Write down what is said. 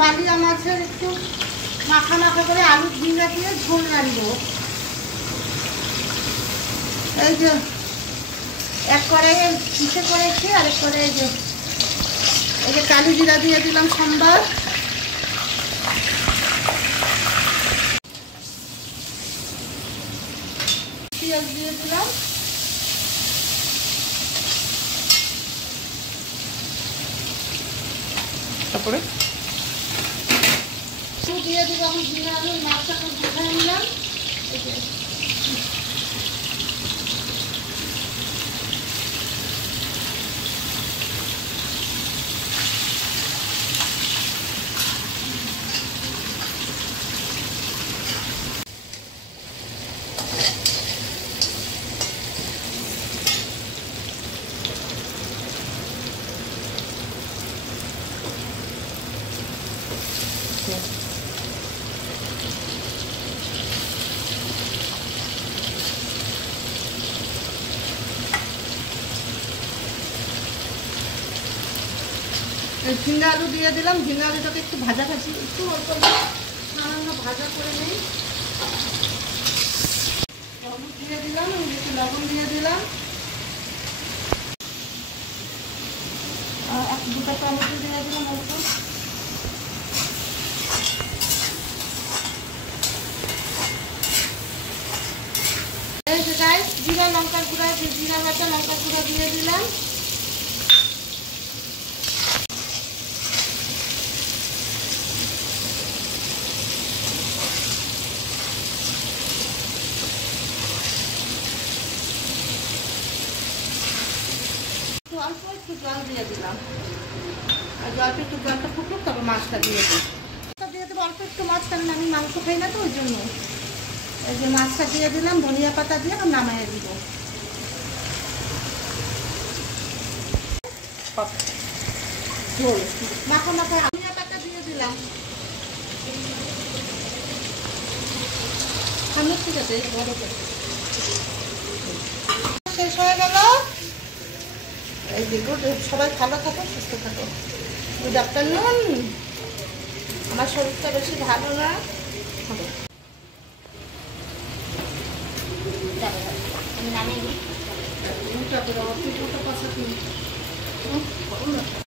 বালিয়া মাছের একটু মাখা মাখা করে আলু ঝিঙ্গা দিয়ে ঝোল রাখবো। এই যে এক কড়াইয়ে পিঠে করেছি, আর এক কড়াইয়ে এই যে কালি জিরা দিয়ে দিলাম সম্বার। পেঁয়াজ দিয়ে দিলাম, তারপরে দিয়ে দিব। আমি জিরা আলু মাছটাকে ভেজে নিলাম। ঝিঙ্গা আলু দিয়ে দিলাম। ঝিঙ্গা আলুটাকে একটু ভাজা ভাজি, একটু অল্প সামান্য ভাজা করে নিই। হলুদ দিয়ে দিলাম, একটু লবণ দিয়ে দিলাম, দুটো টমেটো দিয়ে দিলাম অল্প। এই যে গাইস, জিরা লঙ্কার গুঁড়া, জিরা বাটা লঙ্কার গুঁড়া দিয়ে দিলাম। অল্প একটু জল দিয়ে দিলাম, আর অল্প একটু জলটা ফুটুক, তবে মাছটা দিয়ে দিই। দিয়ে দেবো অল্প একটু মাছ, কারণ আমি মাংস খাই না তো, ওই জন্য। এই যে মাছটা দিয়ে দিলাম, ধনিয়া পাতা দিয়ে নামাইয়ে দিব। ঝোল মাখা মাখা ধনিয়া পাতা দিয়ে দিলাম। ঠিক আছে, শেষ হয়ে গেল। এই যে সবাই ভালো থাকো, সুস্থ থাকো। Good afternoon. আমার শরীরটা বেশি ভালো না, আমি নামিয়ে